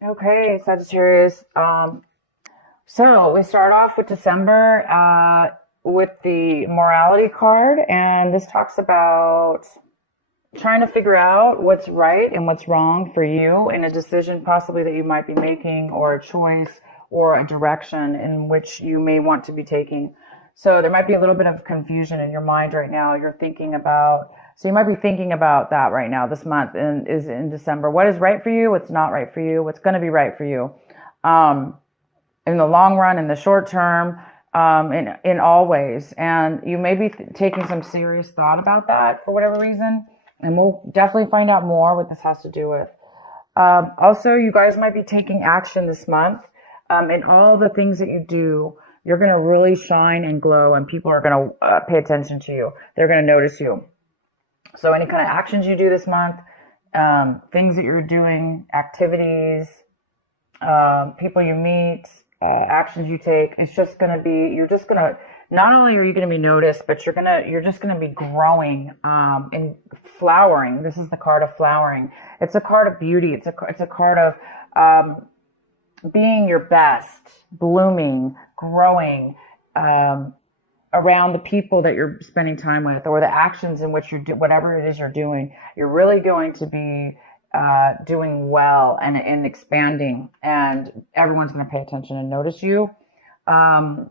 Okay, Sagittarius. So we start off with December with the morality card, and this talks about trying to figure out what's right and what's wrong for you in a decision possibly that you might be making, or a choice or a direction in which you may want to be taking. So there might be a little bit of confusion in your mind right now. So you might be thinking about that right now, this month, and is in December. What is right for you? What's not right for you? What's going to be right for you? Um, in the long run, in the short term, in all ways. And you may be taking some serious thought about that for whatever reason. And we'll definitely find out more what this has to do with. Also, you guys might be taking action this month. In all the things that you do, you're going to really shine and glow, and people are going to pay attention to you. They're going to notice you. So any kind of actions you do this month, things that you're doing, activities, people you meet, actions you take, it's just going to be, you're just going to, not only are you going to be noticed, but you're just going to be growing, and flowering. This is the card of flowering. It's a card of beauty. It's a card of, being your best, blooming, growing, around the people that you're spending time with, or the actions in which whatever it is you're doing, you're really going to be doing well and expanding, and everyone's going to pay attention and notice you. And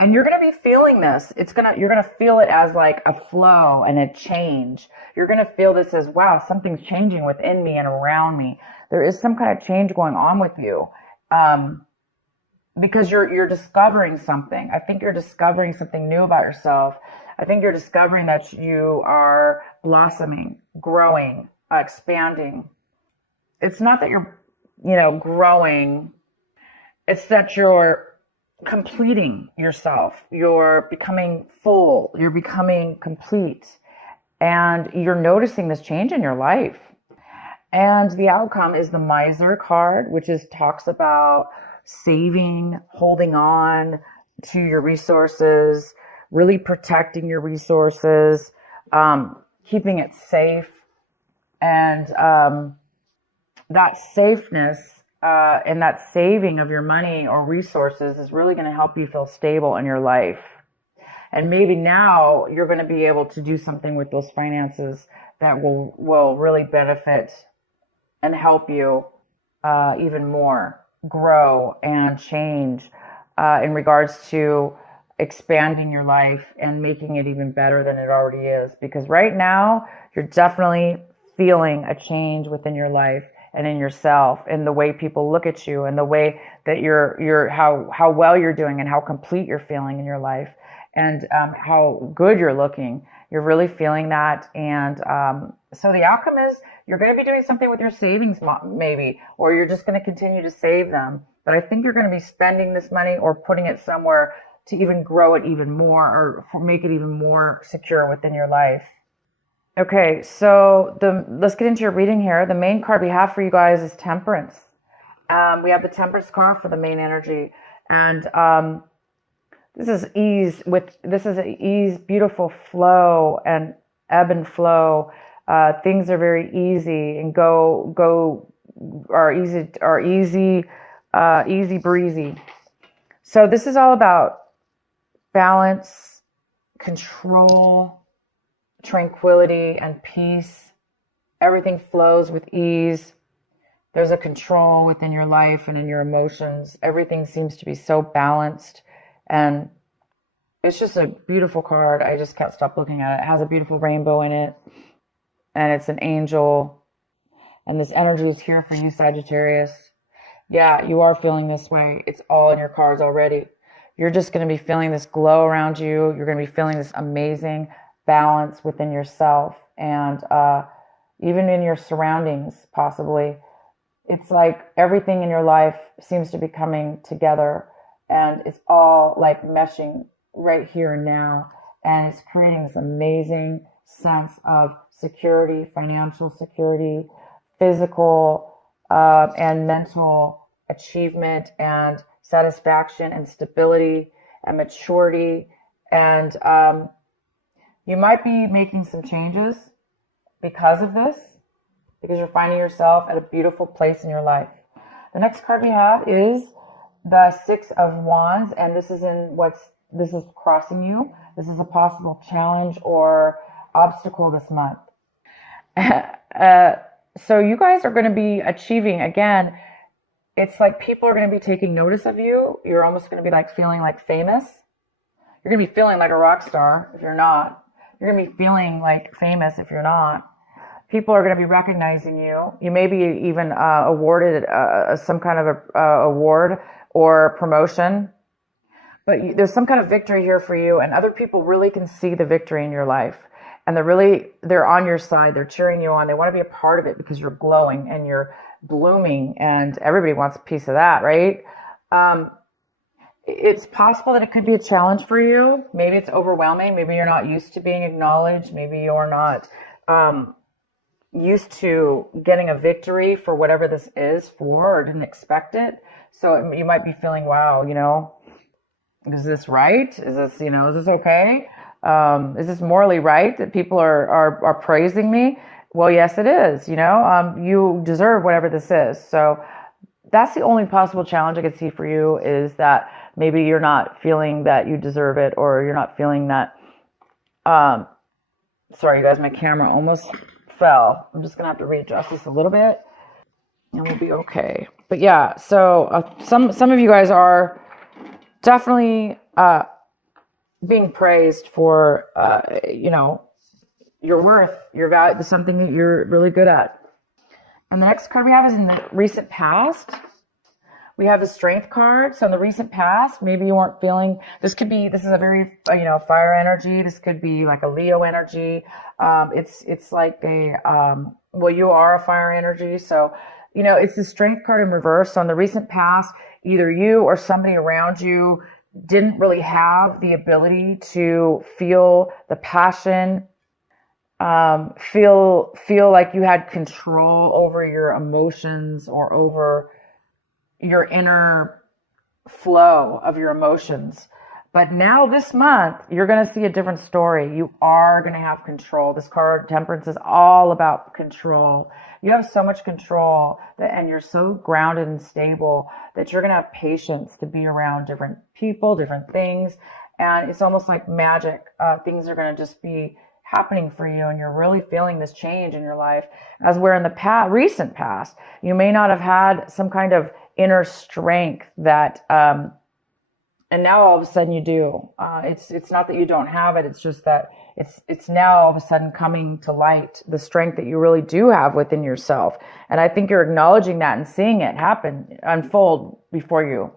you're going to be feeling this. You're going to feel it as like a flow and a change. You're going to feel this as, wow, something's changing within me and around me. There is some kind of change going on with you. Because you're discovering something. I think you're discovering something new about yourself. I think you're discovering that you are blossoming, growing, expanding. It's not that you're, growing. It's that you're completing yourself. You're becoming full. You're becoming complete. And you're noticing this change in your life. And the outcome is the Miser card, which talks about saving, holding on to your resources, really protecting your resources, keeping it safe. And that safeness and that saving of your money or resources is really going to help you feel stable in your life. And maybe now you're going to be able to do something with those finances that will really benefit and help you even more grow and change in regards to expanding your life and making it even better than it already is. Because right now, you're definitely feeling a change within your life and in yourself, and the way people look at you, and the way that how well you're doing, and how complete you're feeling in your life, and how good you're looking. You're really feeling that. And so the outcome is you're going to be doing something with your savings, maybe, or you're just going to continue to save them. But I think you're going to be spending this money or putting it somewhere to even grow it even more, or make it even more secure within your life. Okay, so let's get into your reading here. The main card we have for you guys is Temperance. We have the Temperance card for the main energy. And this is ease, beautiful flow and ebb and flow. Things are very easy and are easy breezy. So this is all about balance, control, tranquility, and peace. Everything flows with ease. There's a control within your life and in your emotions. Everything seems to be so balanced. And it's just a beautiful card. I just can't stop looking at it. It has a beautiful rainbow in it. And it's an angel. And this energy is here for you, Sagittarius. Yeah, you are feeling this way. It's all in your cards already. You're just going to be feeling this glow around you. You're going to be feeling this amazing balance within yourself, and even in your surroundings, possibly. It's like everything in your life seems to be coming together, and it's all like meshing right here and now. And it's creating this amazing sense of security, financial security, physical and mental achievement, and satisfaction, and stability, and maturity. And you might be making some changes because of this, because you're finding yourself at a beautiful place in your life. The next card we have is the Six of Wands, and this is crossing you. This is a possible challenge or obstacle this month. So you guys are going to be achieving, again, it's like people are going to be taking notice of you. You're almost going to be like feeling like famous. You're going to be feeling like a rock star if you're not. You're going to be feeling like famous if you're not. People are going to be recognizing you. You may be even awarded some kind of award or promotion. But there's some kind of victory here for you, and other people really can see the victory in your life. And they're on your side. They're cheering you on. They want to be a part of it because you're glowing and you're blooming, and everybody wants a piece of that, right? It's possible that it could be a challenge for you. Maybe it's overwhelming. Maybe you're not used to being acknowledged. Maybe you're not used to getting a victory for whatever this is for, or didn't expect it. So you might be feeling, wow, is this right? Is this, is this okay? Is this morally right that people are praising me? Well, yes, it is. You deserve whatever this is. So that's the only possible challenge I could see for you, is that maybe you're not feeling that you deserve it, or you're not feeling that. Sorry, you guys, my camera almost fell. I'm just gonna have to readjust this a little bit, and we'll be okay. But yeah, so some of you guys are definitely being praised for your worth, your value, something that you're really good at. And the next card we have is in the recent past. We have the Strength card. So in the recent past, maybe you weren't feeling, this is a very, fire energy. This could be like a Leo energy. It's like you are a fire energy. So, it's the Strength card in reverse. So in the recent past, either you or somebody around you didn't really have the ability to feel the passion, feel like you had control over your emotions or over your inner flow of your emotions. But now this month, you're going to see a different story. You are going to have control. This card, Temperance, is all about control. You have so much control and you're so grounded and stable that you're going to have patience to be around different people, different things. And it's almost like magic. Things are going to just be happening for you, and you're really feeling this change in your life. As where in the recent past, you may not have had some kind of inner strength that, and now all of a sudden you do. It's not that you don't have it. It's just that it's now all of a sudden coming to light, the strength that you really do have within yourself. And I think you're acknowledging that and seeing it unfold before you.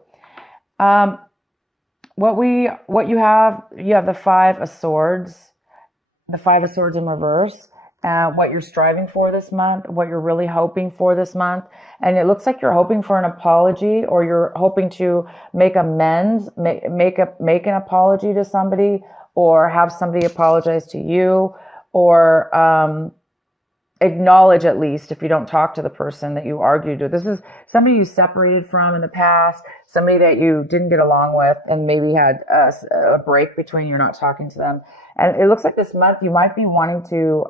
What you have the Five of Swords. The Five of Swords in reverse, what you're striving for this month, what you're really hoping for this month. And it looks like you're hoping for an apology, or you're hoping to make amends, make an apology to somebody, or have somebody apologize to you, or acknowledge, at least, if you don't talk to the person that you argued with. This is somebody you separated from in the past, somebody that you didn't get along with, and maybe had a break between you not talking to them. And it looks like this month you might be wanting to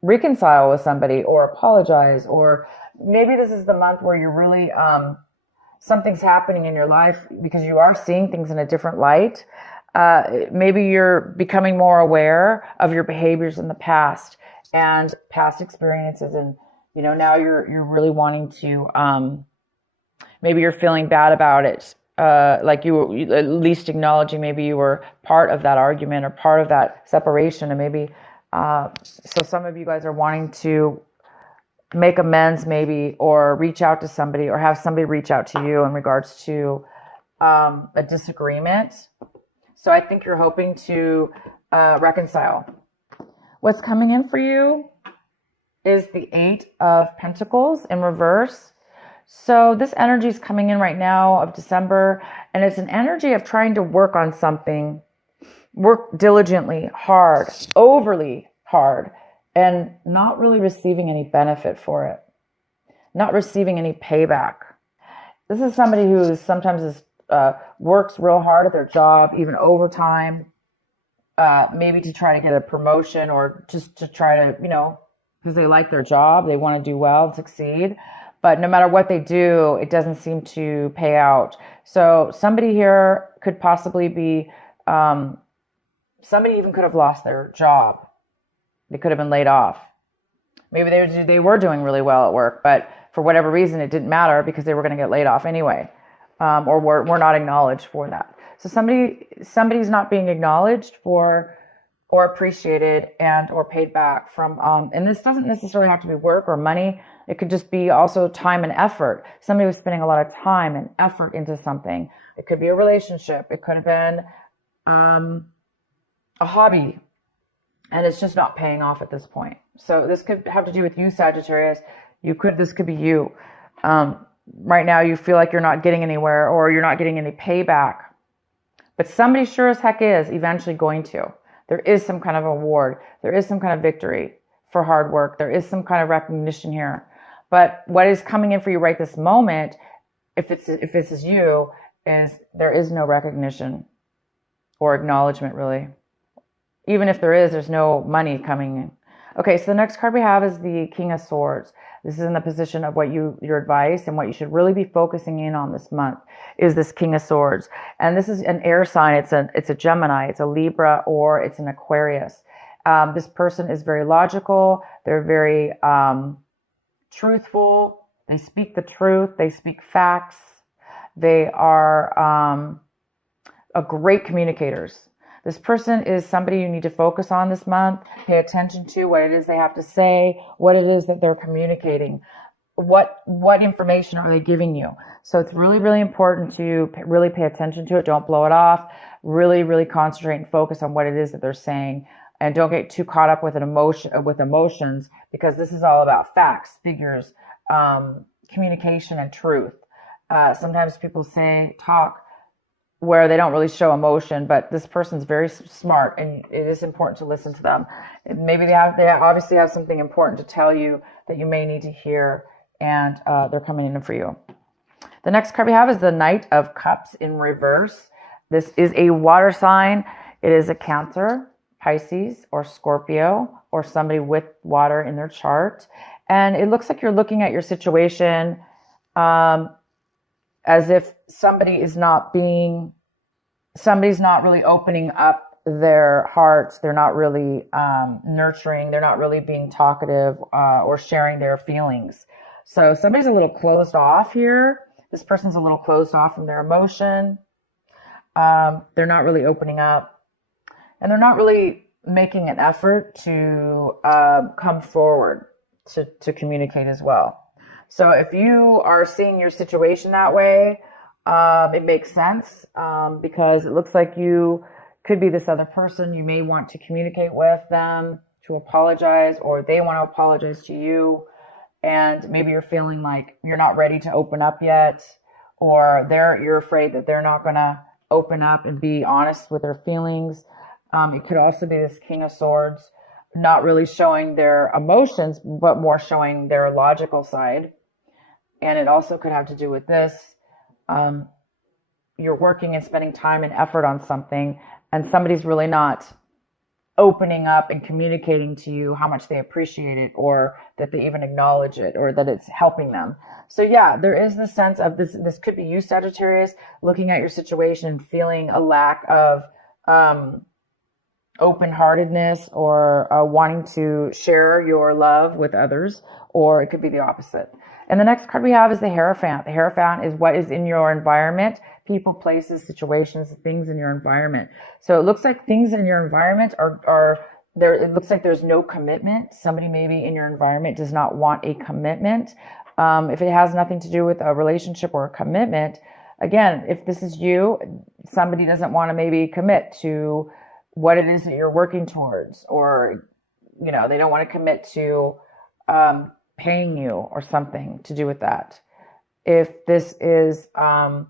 reconcile with somebody or apologize, or maybe this is the month where you're really, something's happening in your life because you are seeing things in a different light. Maybe you're becoming more aware of your behaviors in the past and past experiences, and now you're really wanting to, maybe you're feeling bad about it, like you were at least acknowledging maybe you were part of that argument or part of that separation. And maybe so some of you guys are wanting to make amends, maybe, or reach out to somebody, or have somebody reach out to you in regards to a disagreement. So I think you're hoping to reconcile. What's coming in for you is the Eight of Pentacles in reverse. So this energy is coming in right now of December, and it's an energy of trying to work on something, work diligently, hard, overly hard, and not really receiving any benefit for it, not receiving any payback. This is somebody who sometimes works real hard at their job, even overtime, maybe to try to get a promotion, or just to try to, because they like their job, they want to do well and succeed. but no matter what they do, it doesn't seem to pay out. So somebody here could possibly be, somebody even could have lost their job. They could have been laid off. Maybe they were doing really well at work, but for whatever reason, it didn't matter because they were going to get laid off anyway, or were not acknowledged for that. So somebody's not being acknowledged for or appreciated and or paid back from, and this doesn't necessarily have to be work or money. It could just be also time and effort. Somebody was spending a lot of time and effort into something. It could be a relationship. It could have been a hobby, and it's just not paying off at this point. So this could have to do with you, Sagittarius. This could be you. Right now you feel like you're not getting anywhere or you're not getting any payback, but somebody sure as heck is eventually going to. There is some kind of award. There is some kind of victory for hard work. There is some kind of recognition here. But what is coming in for you right this moment, if this is you, is there is no recognition or acknowledgement, really. Even if there is, there's no money coming in. Okay, so the next card we have is the King of Swords. This is in the position of what your advice and what you should really be focusing in on this month is this King of Swords. And this is an air sign. It's a Gemini, it's a Libra, or it's an Aquarius. This person is very logical. They're very truthful. They speak the truth. They speak facts. They are great communicators. This person is somebody you need to focus on this month. Pay attention to what it is they have to say, what it is that they're communicating, what information are they giving you. So it's really, really important to really pay attention to it. Don't blow it off. Really, really concentrate and focus on what it is that they're saying. And don't get too caught up with emotions, because this is all about facts, figures, communication, and truth. Sometimes people talk where they don't really show emotion, but this person's very smart, and it is important to listen to them. Maybe they obviously have something important to tell you that you may need to hear, and they're coming in for you. The next card we have is the Knight of Cups in reverse. This is a water sign. It is a Cancer, Pisces, or Scorpio, or somebody with water in their chart. And it looks like you're looking at your situation as if somebody's not really opening up their hearts. They're not really nurturing. They're not really being talkative or sharing their feelings. So somebody's a little closed off here. This person's a little closed off from their emotion. They're not really opening up, and they're not really making an effort to come forward to communicate as well. So if you are seeing your situation that way, it makes sense because it looks like you could be this other person. You may want to communicate with them to apologize, or they want to apologize to you. And maybe you're feeling like you're not ready to open up yet, or you're afraid that they're not going to open up and be honest with their feelings. It could also be this King of Swords, not really showing their emotions, but more showing their logical side. And it also could have to do with this. You're working and spending time and effort on something, and somebody's really not opening up and communicating to you how much they appreciate it, or that they even acknowledge it, or that it's helping them. So yeah, there is the sense of this. This could be you, Sagittarius, looking at your situation and feeling a lack of open-heartedness or wanting to share your love with others, or it could be the opposite. And the next card we have is the Hierophant. The Hierophant is what is in your environment, people, places, situations, things in your environment. So it looks like things in your environment are there. It looks like there's no commitment. Somebody maybe in your environment does not want a commitment. If it has nothing to do with a relationship or a commitment, again, if this is you, somebody doesn't want to maybe commit to what it is that you're working towards, or, they don't want to commit to paying you or something to do with that. If this is a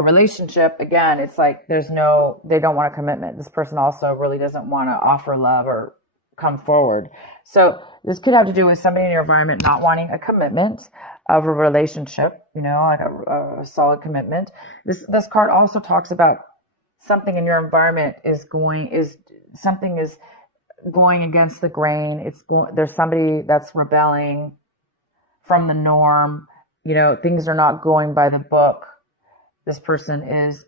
relationship, again, it's like they don't want a commitment. This person also really doesn't want to offer love or come forward. So this could have to do with somebody in your environment not wanting a commitment of a relationship, like a solid commitment. This card also talks about something in your environment is going against the grain. There's somebody that's rebelling from the norm. You know, things are not going by the book. This person is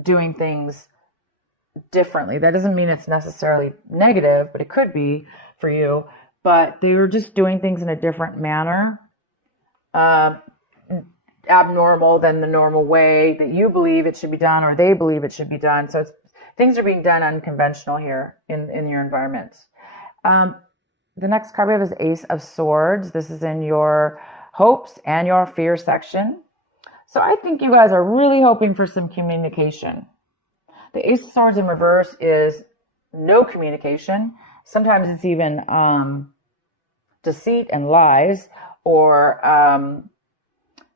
doing things differently. That doesn't mean it's necessarily negative, but it could be for you. But they were just doing things in a different manner, abnormal than the normal way that you believe it should be done or they believe it should be done. So things are being done unconventional here in your environment. The next card we have is Ace of Swords. This is in your hopes and your fear section. So I think you guys are really hoping for some communication. The Ace of Swords in reverse is no communication. Sometimes it's even deceit and lies, or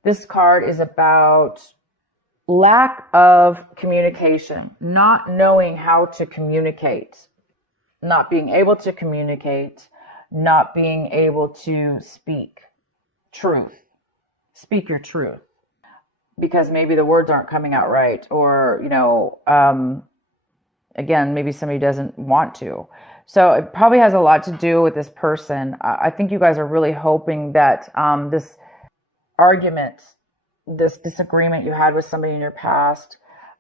this card is about lack of communication, not knowing how to communicate, not being able to communicate, not being able to speak truth. Speak your truth. Because maybe the words aren't coming out right, or, you know, again, maybe somebody doesn't want to. So it probably has a lot to do with this person. I think you guys are really hoping that this argument, this disagreement you had with somebody in your past,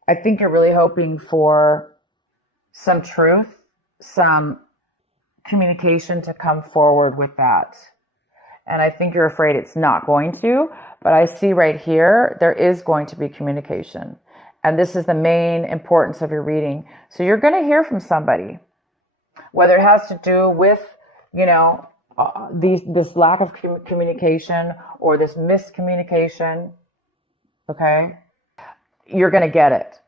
I think you're really hoping for some truth, some communication to come forward with that. And I think you're afraid it's not going to, but I see right here, there is going to be communication. And this is the main importance of your reading. So you're going to hear from somebody, whether it has to do with, you know, this lack of communication or this miscommunication. Okay. You're going to get it.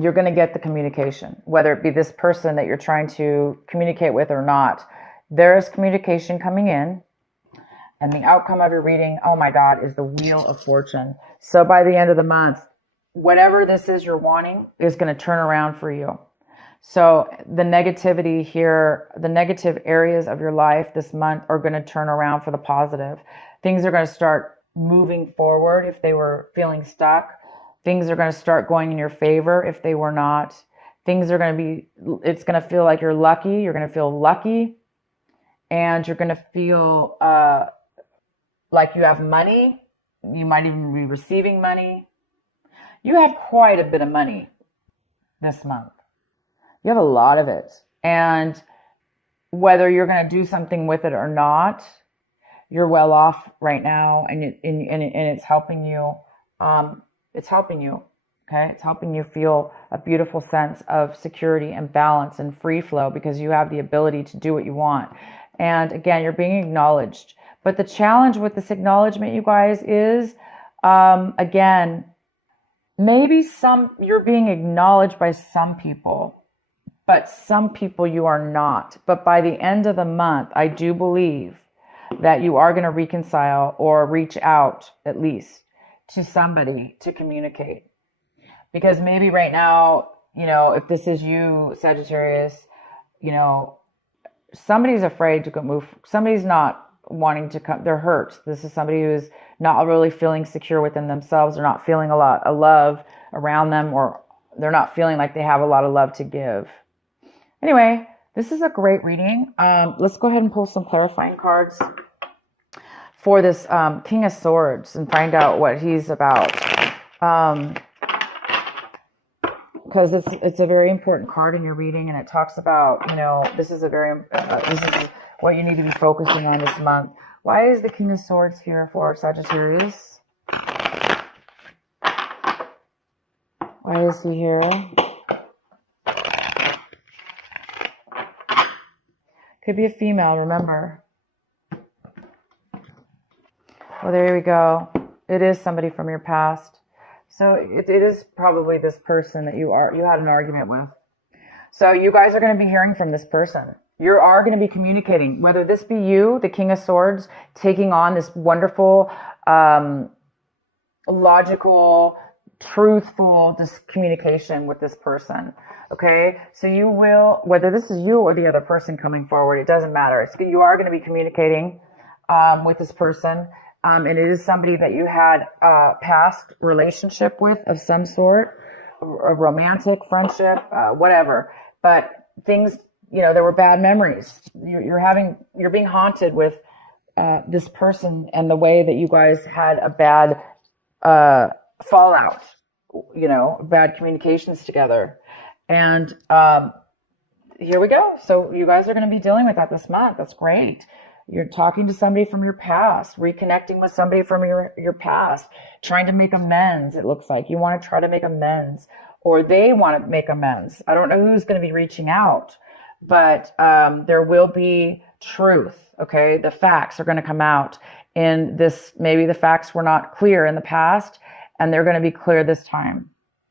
You're going to get the communication, whether it be this person that you're trying to communicate with or not. There is communication coming in. And the outcome of your reading, oh my God, is the Wheel of Fortune. So by the end of the month, whatever this is you're wanting is going to turn around for you. So the negativity here, the negative areas of your life this month are going to turn around for the positive. Things are going to start moving forward if they were feeling stuck. Things are going to start going in your favor if they were not. Things are going to be, it's going to feel like you're lucky. You're going to feel lucky. And you're going to feel like you have money. You might even be receiving money. You have quite a bit of money this month. You have a lot of it. And whether you're going to do something with it or not, you're well off right now, and it's helping you. It's helping you. Okay. It's helping you feel a beautiful sense of security and balance and free flow because you have the ability to do what you want. And again, you're being acknowledged. But the challenge with this acknowledgement, you guys, is, again, maybe you're being acknowledged by some people, but some people you are not. But by the end of the month, I do believe that you are going to reconcile or reach out at least to somebody to communicate. Because maybe right now, you know, if this is you, Sagittarius, you know, somebody's afraid to go move. Somebody's not wanting to come. They're hurt. This is somebody who's not really feeling secure within themselves. They're not feeling a lot of love around them, or they're not feeling like they have a lot of love to give. Anyway, this is a great reading. Let's go ahead and pull some clarifying cards for this King of Swords and find out what he's about. Because it's a very important card in your reading, and it talks about, you know, this is what you need to be focusing on this month. Why is the King of Swords here for Sagittarius? Why is he here? Could be a female, remember. Well, there we go. It is somebody from your past. So it is probably this person that you had an argument with. So you guys are going to be hearing from this person. You are going to be communicating, whether this be you, the King of Swords, taking on this wonderful, logical, truthful communication with this person. Okay. So you will, whether this is you or the other person coming forward, it doesn't matter. You are going to be communicating, with this person. And it is somebody that you had a past relationship with of some sort, a romantic friendship, whatever. But things, you know, there were bad memories. You're being haunted with this person and the way that you guys had a bad fallout, bad communications together. And here we go. So you guys are going to be dealing with that this month. That's great. You're talking to somebody from your past, reconnecting with somebody from your past, trying to make amends. It looks like you want to try to make amends, or they want to make amends. I don't know who's going to be reaching out, but there will be truth. Okay. The facts are going to come out in this. Maybe the facts were not clear in the past, and they're going to be clear this time.